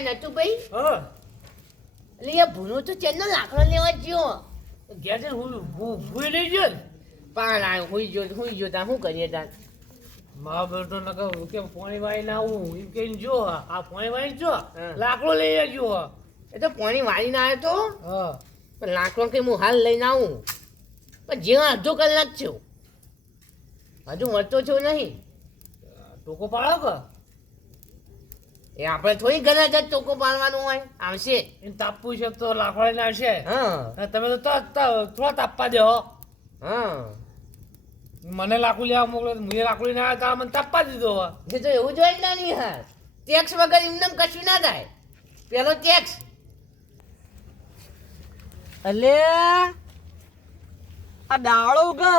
નતું ભાઈ હા એટલે એ ભૂનો તો ચેનનો લાકડો લેવા ગયો ઘેર જઈને ભૂઈ નહીં ગયો ને પાણ આવ્યો હુઈ ગયો તા શું કરીએ તાર મા બેટો ન કહું કે પાણી વાળી ના આવું એમ કહીને જો આ પાણી વાળી જો હા. લાકડો લઈ આવજો એ તો પાણી વાળીને આવ્યો તો હા પણ લાકડો કે હું હાલ લઈને આવું પણ જ્યાં અડધો કલાક થયો હજુ મળતો છો નહીં ટોકો પાડો કે એ આપણે થોડી ઘરે જ ટોકો પાડવાનું હોય આવશે એને તાપવું છે તો લાકડો લઈને આવશે હા અને તમે તો થોડા તાપવા દો હા મને લાકડું લેવા મોકલો મુએ લાકડું લઈને આવ્યા તા મને તાપવા દીધો એ તો એવું જોઈએ જ ના નહીં હા ટેક્સ વગર એમને કશું ના થાય પેલો ટેક્સ અલે આ ડાળો કે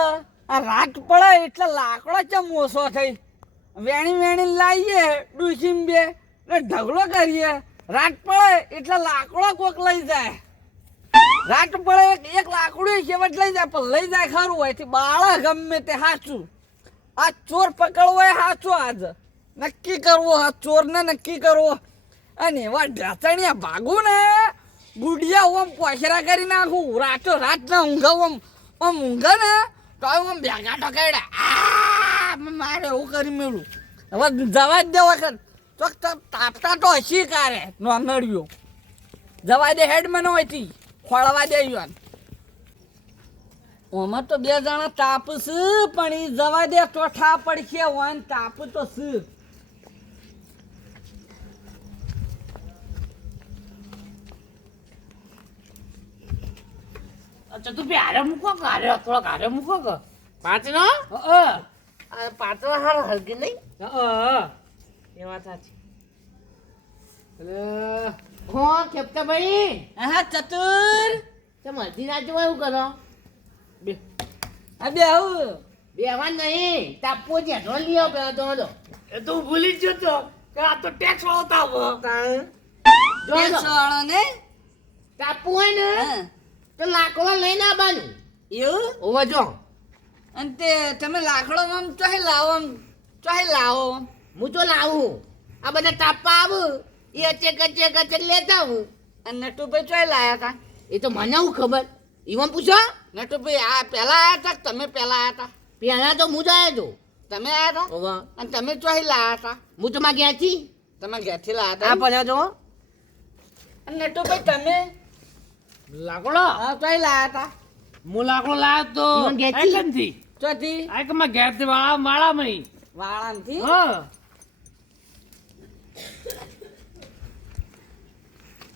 આ રાત પડે એટલે લાકડો ચમ ઓછો થઈ વેણી લાવીએ ડૂસીમ બે ને ઢગલો કરીએ રાત પડે એટલે લાકડો કોક લઈ જાય રાત પડે એક લાકડું છેવટ લઈ જાય પણ લઈ જાય ખરું હોય થી બાળા ગમે તે સાચું આ ચોર પકડવો એ સાચું આજ નક્કી કરવો આ ચોરને નક્કી કરવો અને એવા ઢાચણિયા ભાગું ને ગુડિયા ઓમ પોસરા કરી નાખું રાતો રાત ના ઊંઘ ઓમ ઊંઘ ને તો ઓમ ભેગા ટકાડ્યા આ મારે એવું કરી મેળું હવે જવા જ દે વખત ચોક તાપતા તો હસી કારે નોંધળ્યો જવા દે હેડ મને હોયથી ખોળવા દે યુવાન ઓમાં તો બે જણા તાપ છે પણ એ જવા દે તો ઠા પડશે વાન તાપ તો છે ચતુર્ભી હારે મૂકો કે હારે થોડાક હારે મૂકો કે પાંચનો હા આ પાંચનો હાર હલકી નહીં હા એ વાત સાચી એટલે હો ખેપતા ભાઈ હા ચતુર તમે હજી ના જોવા એવું કરો બે આ બે આવું બેવા નહીં તાપવો છે ઢોલ લીઓ પેલો તો હતો એ તો હું ભૂલી જ જતો કે આ તો ટેક્સ વાળો તાવ જો બે સોળો ને તાપવું હોય ને હા તો લાકડો લઈને આવવાનું એવું ઓવા જો અને તે તમે લાકડો આમ ચોહી લાવો હું તો લાવું આ બધા તાપવા આવું એ અચેક લેતા આવું અને નટુભાઈ ચોહી લાયા હતા એ તો મને હું ખબર ઈવન પૂછો નટુભાઈ આ પહેલા આયા હતા કે તમે પહેલા આયા હતા પહેલા તો હું જ આવ્યો તમે આયા હતા હતો ઓવા અને તમે ચોહી લાયા હતા હું તો માં ગયા છી તમે ઘેરથી લાયા આ હતા પણ જો અને નટુભાઈ તમે લાકડો હા ચોહી લાયા હતા હું લાકડો લાવ્યો તો ઈવન ઘેરથી? આઈકનથી ચોથી આઈકનમાં ઘેરથી વાળામાં વાળામથી હા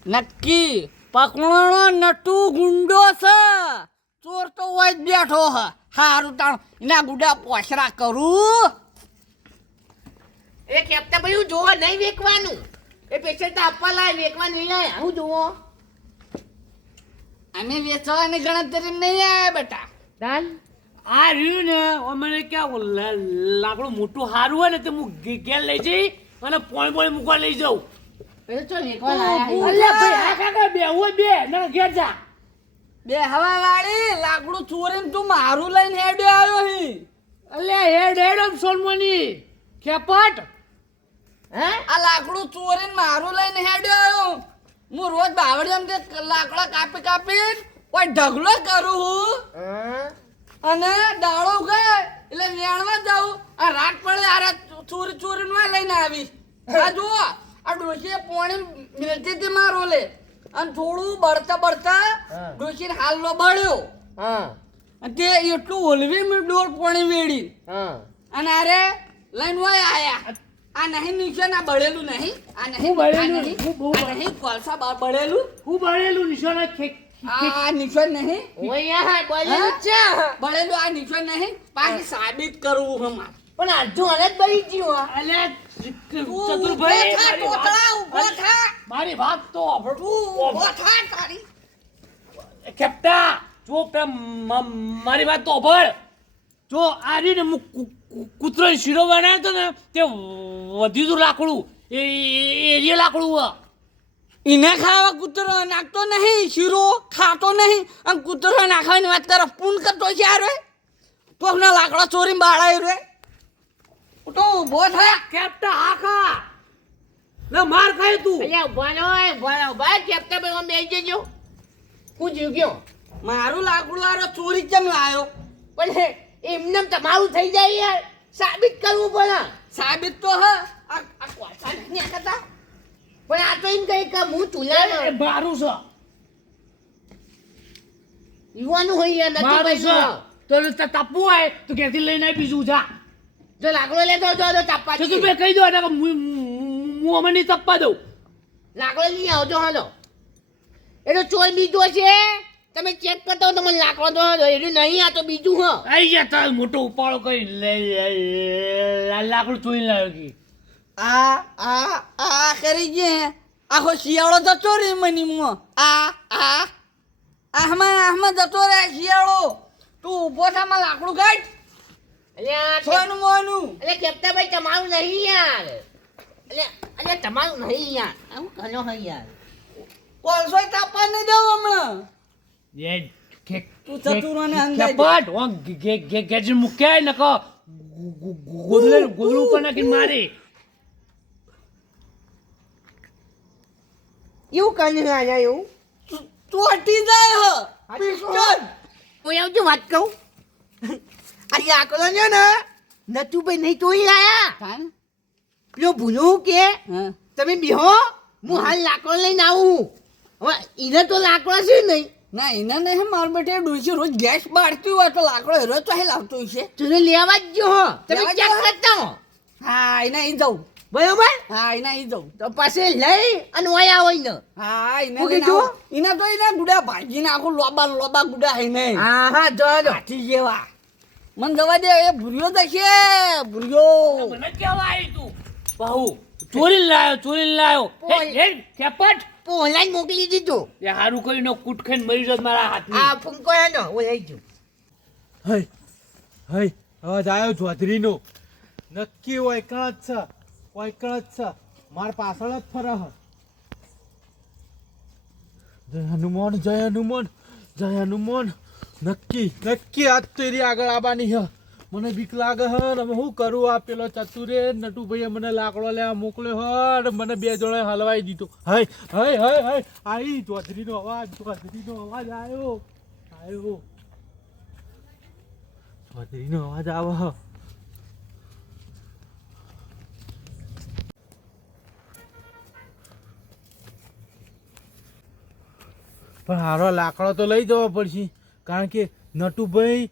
નક્કી પકડો નટુ ગુંડો છે ચોર તો હોય જ બેઠો હ હારું તાણ એના ગુડા પોસરા કરું એ કેપ્ટા ભાઈ હું જોવા નહીં વેકવાનું એ પેશન્ટ તાપવા લાય વેકવા નહીં લાય હું જોવો અમે વેચવાની ગણતરી નહીં આવ્યા બેટા દાન આ રહ્યું ને મને ક્યાં લાકડું મોટું સારું હોય ને તે હું ઘેર લઈ જઈ અને પોણી મૂકવા લઈ જાઉં પેલો ચો વેકવા લાયા અલ્યા ભાઈ આ કાકા બે હોય બે ના ઘેર જા બે હવા વાળી લાકડું ચોરીને તું મારું લઈને હેડ્યો આવ્યો હી અલ્યા હેડ હેડ આમ સોલમની ખેપટ હે આ લાકડું ચોરીને મારું લઈને હેડ્યો આવ્યો હું રોજ બાવળિયામ તે લાકડા કાપી કોઈ ઢગલો કરું હું અને દાડો ગયો એટલે વેણવા જાઉં આ રાત પડે આરે ચોરી નો લઈને આવી આ જુઓ આ ડોશીએ પોણી મિલતી હતી મારો લે અને થોડું બળતા હા. ડોશીને હાલનો બળ્યો હા અને તે એટલું ઓલવી મેં ડોર પોણી વેડી હા અને આરે લઈને હોય આયા આ નહીં નિશાન આ બળેલું નહીં આ નહીં હું બળેલું? આ નહીં, હું આ નહીં કોલસા બળેલું હું બળેલું નિશાન આ નિશાન નહીં ઓય હા બોલેલું જ છે બળેલું આ નિશાન નહીં પાછી સાબિત કરવું હમાર પણ અડધું હાલત બળી ગયું અલ્યા ઊભો ચતુરભાઈ થા, ટોકળા, ઊભો થા. મારી વાત તો ઊભો થા તારી. ખેપટા જો મારી વાત તો અભળ જો આ રહ્યું ને કૂતરો શીરો બનાવ્યો હતો ને તે વધ્યું હતું લાકડું એ લાકડું ઈને ખાવા કૂતરો નાખતો નહીં શીરો ખાતો નહીં અને કૂતરો નાખવાની વાત તરફ પૂન કરતો છે યાર તો ના લાકડા ચોરી બાળાય રે તો ઊભો થા ખેપટા આખા ના માર ખાય તું અલ્યા ઉભા રહો ભાઈ કેપ્ટન ભાઈ આમ બેસી જજો હું જીવ ગયો મારું લાકડું આરો ચોરી કેમ લાયો? પણ એમને તમારું થઈ જાય યાર સાબિત કરવું પડે સાબિત તો હ આ કોસા નહીં કરતા. પણ આ તો એમ કહે કે હું ચૂલાનો એ મારું છે યુવાનું હોય યાર નથી મારું ભાઈ છે તો તાપવું હોય તો ક્યાંથી લઈને આવી બીજું જા જો લાકડો લેતો તો તાપવા તો તું બે કહી દો ને કે હું અમે નહીં તપવા દઉં લાકડો લઈ આવજો હાલો એ તો ચોર બીજો છે તમે ચેક કરતા હો તો મને લાકડો તો એનું નહીં આ તો બીજું હ આઈ જા તાર મોટો ઉપાડો કરી લાકડું ચોઈ લાવ્યો કે આ કરી જે આખો શિયાળો જતો રે મનીમાં. આહમાં જતો રે શિયાળો. તું ઊભો થામાં લાકડું કાઢ. અલ્યા સોનું મોનું અલ્યા કેપ્ટા ભાઈ તમારું નહીં યાર અલ્યા તમારું નહીં યાર આવું કનો હોય યાર કોલસોય તાપવા નહીં દઉં હમણાં. એ કે તું ચતુરોને અંગાઈ દે. કેપટ ઓ ગેજે મુક્યા ન કો ગોદલું ઉપર નાખીને મારી એવું કનું આયા એવું ચોટી જાય હ પિસ્ટન. હું એવું જો વાત કહું આ લાકડો છે ને નતું ભાઈ નહીં તોડી લાયા કાન પેલો ભૂલું કે હા તમે બેહો હું હાલ લાકડો લઈને આવું હવે એને તો લાકડો છે નહીં ના એના નહીં માર બેટે ડોસી રોજ ગેસ બાળતી હોય તો લાકડો હેરો તો હે લાવતો છે. તું લેવા જ જો હો તમે લેવા જ ચેક જો? કરતા હો હા એના ઈ જાઉં. બરોબર હા એના ઈ જાઉં. તો પછી લઈ અને વયા હોય ને હા એને હું લઈને કીધું? આવો. એના તો એના ગુડા ભાજી નાખું લોબા ગુડા હે નહીં. હા હા જો જો હાથી જેવા. મન જવા દે એ ભૂર્યો જશે ભૂર્યો. મને કેવા આવી તું બહુ ચોરી લાયો હે કેપટ પોલાઈ મોકલી દીધું એ હારું કરીને કૂટ ખાઈને મરી જાત મારા હાથની આ ફૂંકો એનો ઓ લઈ ગયો હઈ હઈ અવાજ આવ્યો ચૌધરીનો નક્કી ઓયકણ જ છે માર પાછળ જ ફરે હ જય હનુમાન નક્કી આજ તો એરી આગળ આવવાની હ મને બીક લાગે હ ને હવે શું કરું આ પેલો ચતુરે નટુભાઈએ મને લાકડો લેવા મોકલ્યો હ અને મને બે જણે હલવાઈ દીધો હઈ આવી ચૌધરીનો અવાજ આવ્યો ચૌધરીનો અવાજ આવે હ પણ હારો લાકડો તો લઈ જવો પડશે કારણ કે નટુભાઈ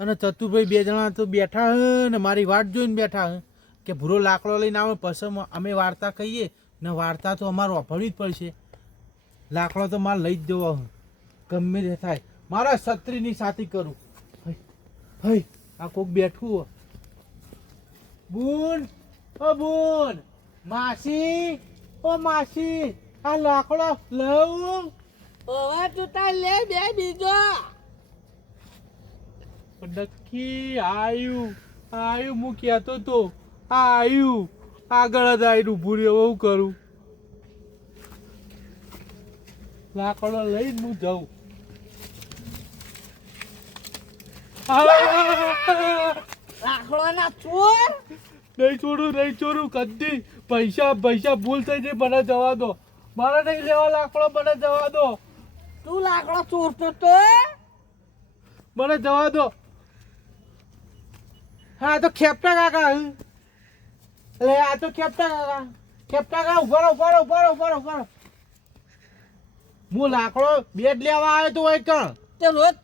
અને ચતુભાઈ બે જણા તો બેઠા હે ને મારી વાટ જોઈને બેઠા હે કે ભૂરો લાકડો લઈને આવે પછી અમે વાર્તા કહીએ ને વાર્તા તો અમારે વાપરવી જ પડશે. લાકડો તો મારે લઈ જ દેવો હે ગમે તે થાય મારા છત્રીની સાથે કરું. હઈ આ કોક બેઠું હો. બૂન માસી આ લાકડો લઉં. હવે તું તાર લે બે બીજો. નક્કી આયુ હું કહેતો તો આયુ આગળ જ આયુ ઊભું રહ્યો હું કરું લાકડો લઈને હું જાઉં. લાકડો ના ચોર. નહીં છોડું કદી પૈસા ભૂલ થઈ જાય મને જવા દો મારે નહીં લેવા લાકડો મને જવા દો તું લાકડો ચોરતો તો મને જવા દો. હા તો ખેપટા કાકા અરે આ તો ખેપટા કાકા ઉભા હું લાકડો બેડ લેવા આવ્યો તો હોય કણ તે રોજ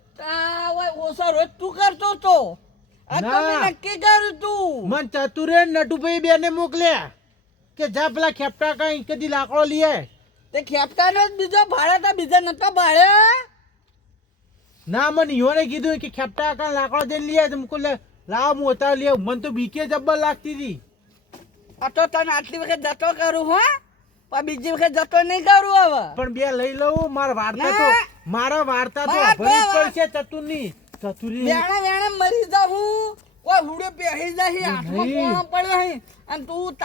ઓછા રોજ તું કરતો તો આ તો મેં ના. નક્કી કર્યું તું. મન ચતુરે નટુભાઈ બેને મોકલ્યા કે જા પેલા ખેપટા કઈ કદી લાકડો લઈએ તે ખેપટાનો જ બીજો ભાડે તો બીજા નતો ભાડે. ના મને ઈયોને કીધું કે ખેપટા કાકા લાકડો દઈને લઈએ તો મુકું લે લાવ હું ઉતાર લે મને તો બીકે જબ્બર લાગતી હતી. આ તો તને આટલી વખત જતો કરું હો પણ બીજી વખત જતો નહીં કરું હવે. પણ બે લઈ લઉં મારા વાર્તા તો ના. ભરી પડશે ચતુરી વેણે મરી જાઉં કોઈ હુડે પહેરી જાય હાથમાં નહીં. કોણો પડ્યો હે અને તું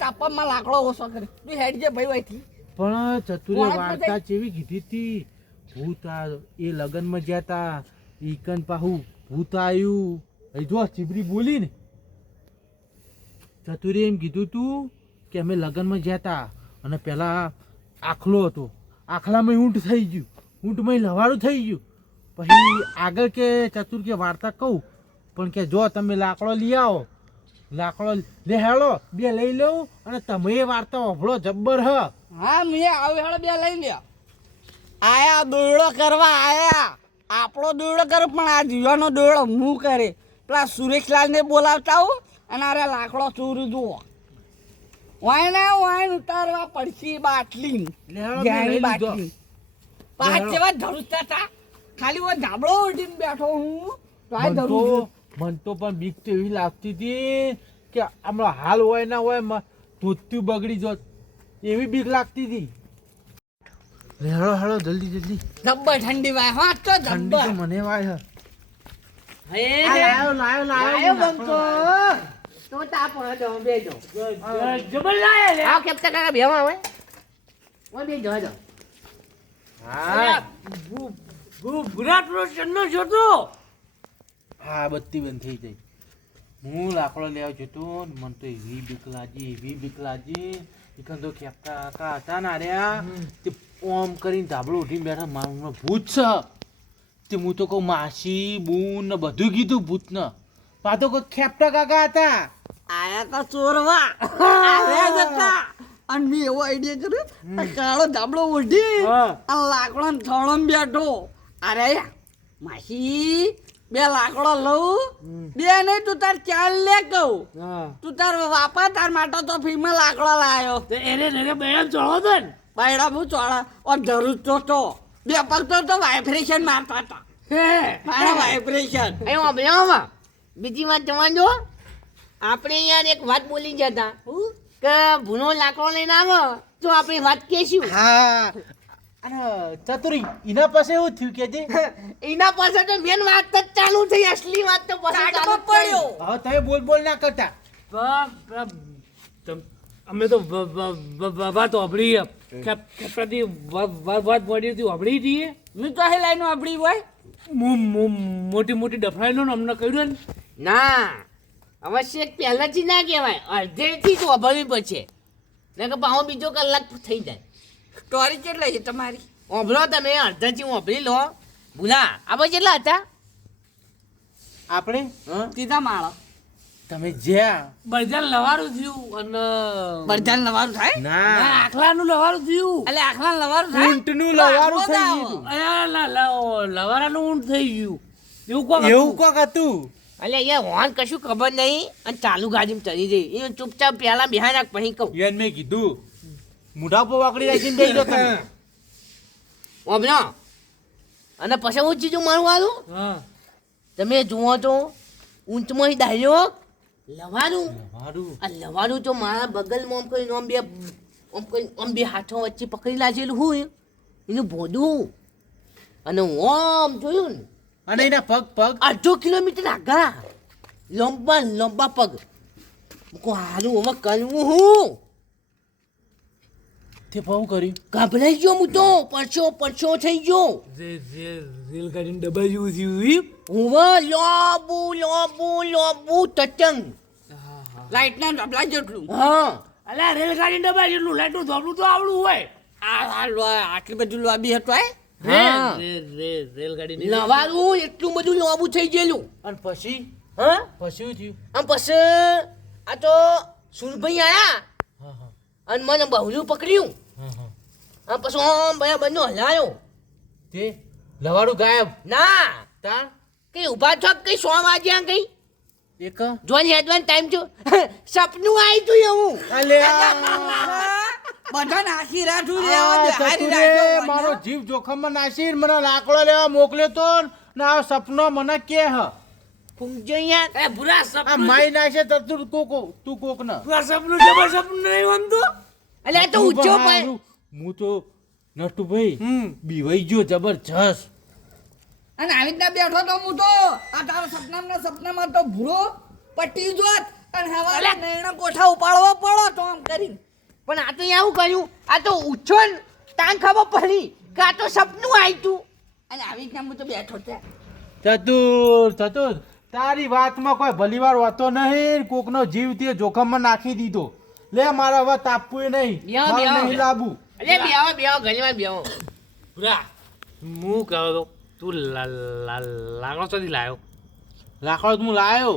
તાપમાં લાકડો ઓછો કરે તું હેડ જે ભાઈ વાયથી. પણ ચતુરે કોણ વાર્તા બધા? ચેવી કીધી હતી ભૂત એ લગનમાં જ્યાં તા ઈકન પાહુ ભૂત આવ્યું એ જો ચીબરી બોલી ને ચતુરે એમ કીધું તું કે અમે લગનમાં જ્યાં તા અને પેલા આખલો હતો, આખલામાં ઊંટ થઈ ગયું, ઊંટમાં લવારું થઈ ગયું. પછી આગળ કે ચતુર કે વાર્તા કહું, પણ કે જો તમે લાકડો લઈ આવો, લાકડો લે હેળો બે લઈ લઉં અને તમે એ વાર્તા વાપરો જબ્બર હ. હા મેં આવે હેડો બે લઈ લ્યો. આયા દોયડો કરવા આયા, આપણો દોયડો કરે પણ આ જીવાનો દોયડો હું કરે. પેલા સુરેશલાલને બોલાવતા હું અને અરે લાકડો ચોરી જુઓ. વાયને ઉતારવા પડશે બાટલી, લે હેળો, જ્ઞાની લઈ લીધો. બાટલી. પાંચ જેવા ધરુસતા હતા, ખાલી હું ધાબળો ઉઠીને બેઠો હું તો આ ધરું મન તો પણ બીક તો એવી લાગતી હતી કે હમણાં હાલ હોય ના હોય ધોતું બગડી જોત એવી બીક લાગતી હતી. હેળો હેળો જલ્દી જલ્દી, જબ્બર ઠંડી વાય હા તો ઠંડી તો જબ્બર. મને વાય હ. હે લાયો લાયો લાયો લાયો બંકો તો તાપ હતો બેજો જબર લાયા લે. આ કેપ્ટન કાકા બેવા હોય ઓય બેજો હજો હા ગુજરાતનો ચન્નો જોતો. હા બત્તી બંધ થઈ જાય. હું લાકડો લેવા જતો ને મને તો એવી બીક લાગી એકન તો ખેપતા કાકા હતા ને આર્યા તે ઓમ કરીને ધાબળો ઉઠીને બેઠા મારું ભૂત છે તે હું તો કહું માસી બૂન ને બધું કીધું ભૂત ને પાછો કોઈ ખેપતા કાકા હતા. આયા તા ચોરવા આવ્યા જ હતા. અને મેં એવો આઈડિયા કર્યો આ કાળો ધાબળો ઉઠી હા. આ લાકડો થોડો બેઠો. અરે માસી બે લાકડો લઉં બે નહીં તું તાર ચાલ લે કહું તું તાર વાપા તાર માટે તો ફીમાં લાકડો લાયો. તો એને નગે બેડા ચડો તો ને. બાયડા હું ચોળા ઓ ધરું તો બે પગ તો વાઇબ્રેશન મારતા હતા. હે મારા વાઇબ્રેશન અહીં અભિયામાં બીજી વાત જવા દો. આપણે યાર એક વાત બોલી જતા કે ભૂનો લાકડો લઈને આવો તો આપણે વાત કહેશું. હા અને ચતુરી એના પાસે એવું થયું કે જે એના પાસે તો મેન વાત જ ચાલુ થઈ, અસલી વાત તો પછી ચાલુ જ થઈ. હવે તમે બોલ ના કરતા. અમે તો વાત વાપરી પ્રતિ વાત મળી હતી વાપરી હતી. મેં તો હે લાઈન આપડી હોય મોટી મોટી ડફડાઈનો ને અમને કહ્યું ને. ના અવશ્ય પહેલાથી ના કહેવાય, અડધેથી જ વાપરવી પડશે ને કે પાછો બીજો કલાક થઈ જાય. સ્ટોરી કેટલી છે તમારી? વાપરો તમે અડધાથી વાપરી લો. ભૂલા આપણે કેટલા હતા? આપણે સીધા માળો તમે જ્યાં બરજાન લવારું થયું અને બરધાન લવારું થાય ના આખલાનું લવારું થયું. એટલે આખલા લવારું થાય ઊંટનું લવારું થઈ ગયું. લવારાનું ઊંટ થઈ ગયું એવું કોક એવું કોક હતું. એટલે અહીંયા હોન કશું ખબર નહીં અને ચાલુ ગાડીમાં ચડી જઈ એ ચૂપચાપ પહેલા બિહાર નાખ પછી કહું યાર મેં કીધું મોઢા પર વાકડી રાખીને બેસી જાઓ તમે. વાપરો અને પછી હું ચીજું મારું વાળું હા તમે જુઓ તો ઊંચમાં ડાયરો લવાનું મારું આ લવાનું તો મારા બગલમાં આમ બે હાથો વચ્ચે પકડી લાગેલું હોય એનું ભોડું અને હું આમ જોયું ને અને એના પગ 2 કિલોમીટર આગળ લાંબા પગ મૂકો હારું હવે કરવું હું તે બહુ કર્યું. ગભરાઈ ગયો હું તો પરસો થઈ ગયો રેલગાડીને દબાયું થયું. હું લોબુ ટચંગ લાઈટના ડબલા જેટલું હા અલ્યા રેલગાડી દબાય એટલું લાઈટનું ધોબલું તો આવડું હોય. આટલી બધું લોબી હતો હા. રેલગાડી લવારું એટલું બધું લોબુ થઈ ગયેલું અને પછી હા શું થયું? આમ પછી આ તો સુરભાઈ આયા હા હા અને મને બહુલું પકડ્યું હા હા આમ પછી આમ બંને હલાયો તે લવાડું ગાયબ. ના તાર કઈ ઉભા છો કઈ 100 વાગ્યા કઈ એક જોન હેડવાન ટાઈમ થયો સપનું આવી તું એવું બધા નાખી રાઠું મારો જીવ જોખમમાં નાસી મને લાકડો લેવા મોકલ્યો તો ને આ સપનો મને કે હ ફૂંકજો યાર એ ભૂરા આ સપનું માઈ નાશે તો તું કોક ને ભૂરા સપનું જબર સપનું નહીં બનતું. એટલે આ તો ઊંચો પાય હું તો નટુભાઈ બીવાઈ ગયો જબરજસ્ત. અને આવી રીતના બેઠો તો હું તો આ તારા સપનામાં તો ભૂરો પટી જોત અને હવારે નૈણા કોઠા ઉપાડવો પડો તો આમ કરીને પણ આ તો એવું કર્યું આ તો ઊંચો ને તાન ખબર પડી કે આ તો સપનું આવ્યું તું અને આવી રીતના હું તો બેઠો ત્યાં ચતુર તારી વાતમાં કોઈ ભલીવાર હોતો નહીં. કોકનો જીવ તે જોખમમાં નાખી દીધો લે મારે હવે તાપવું નહીં બેહો, મારે બેહો. નહીં લાવવું અરે બેહો બેહો ઘણીવાર બેહો પૂરા હું કહો તો તું લાકડો ચોથી લાવ્યો લાકડો તો હું લાયો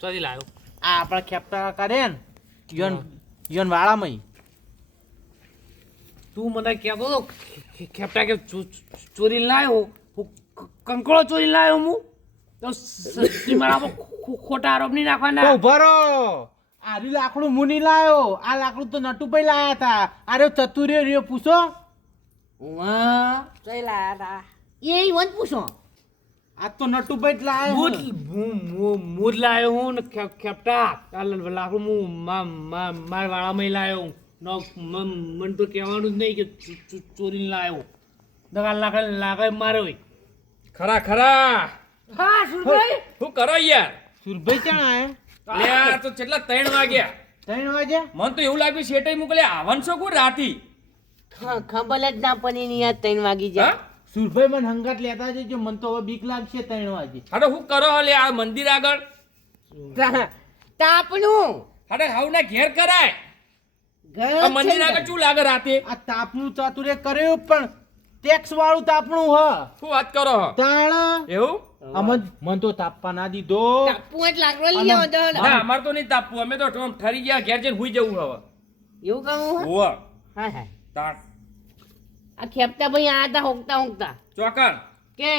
ચોથી લાવ્યો આ આપણા ખેપટા કરે ને યોન વાળામાં તું મને કહેતો હતો ખેપટા કે ચોરી લાવ્યો હું કંકળો ચોરી લાવ્યો હું તો મારા ખોટા આરોપ નહીં નાખવાના ઉભો રહો આરી લાકડું હું નહીં લાયો આ લાકડું તો નટુભાઈ લાયા હતા અરે ચતુર્યો રહ્યો પૂછો વાહ કઈ લાયા તા એ વન પૂછો આ તો નટુભાઈ જ લાયો હું જ લાવ્યો હું ને ખેપટા આ લાકડું હું મારા વાળામાં લાવ્યો મને તો કહેવાનું જ નહીં કે ચોરી લાવ્યો દગા લાકડ માર્યો ખરા ખરા હા સુરભાઈ શું કરો યાર સુરભાઈ ક્યાં આયા લે આ તો કેટલા 3 વાગ્યા 3 વાગે મને તો એવું લાગ્યું શેઠે મોકલે આવન છો કોણ રાતી ખબર જ ના પડી ની યાર 3 વાગી હા જાય સુરભાઈ મને હંગાત લેતા જજો મને તો હવે બીક લાગશે 3 વાગે હાડો શું કરો લે આ મંદિર આગળ તાપનું હાડે હાવના ઘેર કરાય આ મંદિર આગળ શું લાગે રાતે આ તાપનું ચાતુરે કર્યું પણ ટેક્સ વાળું તાપણું હ શું વાત કરો હો? તાણ એવું મન તો તાપવા ના દીધો તાપવું જ લાકડો લઈ આવો તો ના અમાર તો નહીં તાપવું અમે તો ઠરી ગયા ઘેર જઈને હુઈ જવું હવે એવું કહું હોવ હા હા તાણ આ ખેપતા ભાઈ આ હતા હોકતા હોકતા ચોકન કે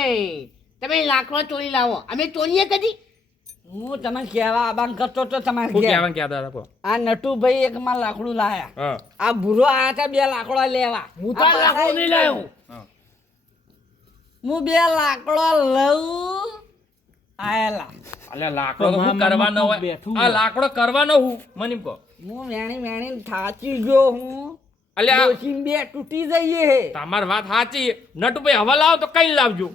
તમે લાકડો ચોરી લાવો અમે ચોરીએ કદી હું તમે કહેવા આબાન કરતો તો તમારે શું ઘેર. કહેવાનું કહેતા હતા કહો? આ નટુભાઈ એક માં લાકડું લાયા હા આ ભૂરો આયા હતા 2 લાકડા લેવા હું તો આ લાકડો નહીં લાવ્યો હા. હું 2 લાકડા લઉં આયેલા અલ્યા લાકડો તો શું મામા કરવાનો હોય બેઠું આ લાકડો કરવાનો હું મને એમ કહો હું વેણી થાચી ગયો હું અલ્યા ડોશીને 2 તૂટી જઈએ તમારી વાત સાચી નટુભાઈ હવે લાવો તો કઈ લાવજો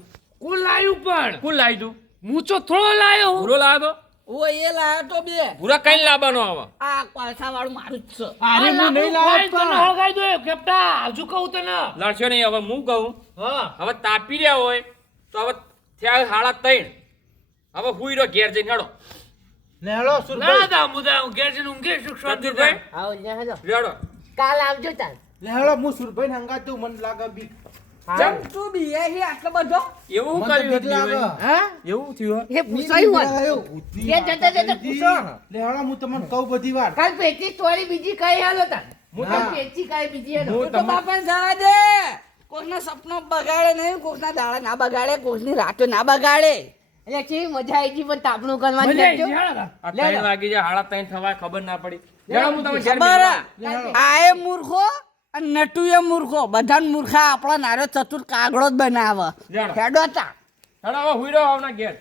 કોણ લાવ્યું પણ કોણ લાવી તું મૂચો થોડો લાવ્યો પૂરો લાવ્યો ઓ એ લાયો તો 2 તો પૂરા કઈ લાવવાનો હવે આ કોલસા વાળું મારું જ છે અરે હું નહીં લાવ્યો તને પણ. હળગાઈ દો ખેપટા હજુ કહું તને લડશો નહીં હવે હું કહું હા હવે તાપી રહ્યા હોય તો હવે થયા 3:30 હવે હુઈ રહ્યો ઘેર જઈને હેડો ને હેલો ના સુરભાઈ દા મુદા હું ઘેર જઈને ઊંઘે સુખ શાંતિ નટુભાઈ આવો જા હેલો રેડો કાલ આવજો તાર લે હેલો હું સુરભાઈ ને હંગાત દઉં મને લાગે બીક ચમ તું બીએ હી આટલો બધો એવું મને તો કર્યું બીક લાગે એટલે હા એવું થયું એ પૂછાયું હોય કે જતા જતા પૂછો લે હેલો હું તમને કહું બધી વાર કાલ પેટી ચોરી બીજી કઈ હાલો તાર હું કાલ ના. પેટી કઈ બીજી હાલો હું તો બાપા જવા દે કોકના સપનો બગાડે નહીં કોકના દાડા ના બગાડે કોકની રાતો ના બગાડે એટલે છે મજા આવી ગઈ પણ તાપણું કરવાની મજા આવી લેજો. ગઈ, હાલો. આ 3 વાગી જાય 3:30 થવાય ખબર ના પડી રેડો હું તમે ઘેર ખબર બેસવા. આએ મૂર્ખો અને નટુએ મૂર્ખો બધાને મૂર્ખા આપણા નારો ચતુર કાગડો જ બનાવે જાણો. હેડો તા હેડો હવે હુઈ રહ્યો આવના ઘેર